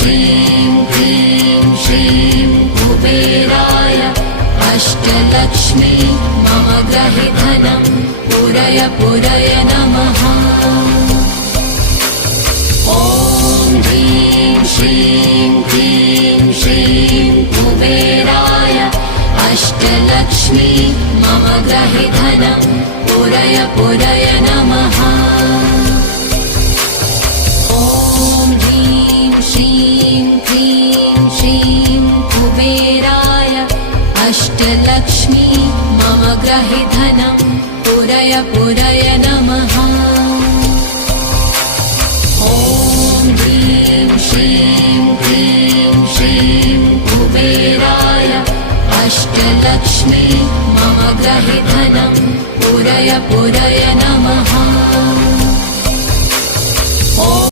श्रीं क्लीं श्रीं कुबेराय अष्टलक्ष्मी मम गृहे धनं पूरय पूरय नमः। ॐ ह्रीं श्रीं क्लीं श्रीं कुबेराय अष्टलक्ष्मी मम गृहे धनं पूरय पूरय नमः। ॐ ह्रीं श्रीं क्लीं श्रीं कुबेराय अष्टलक्ष्मी मम गृहे धनं पूरय पूरय नमः। ॐ ह्रीं श्रीं क्लीं श्रीं कुबेराय अष्टलक्ष्मी मम गृहे धनं पूरय पूरय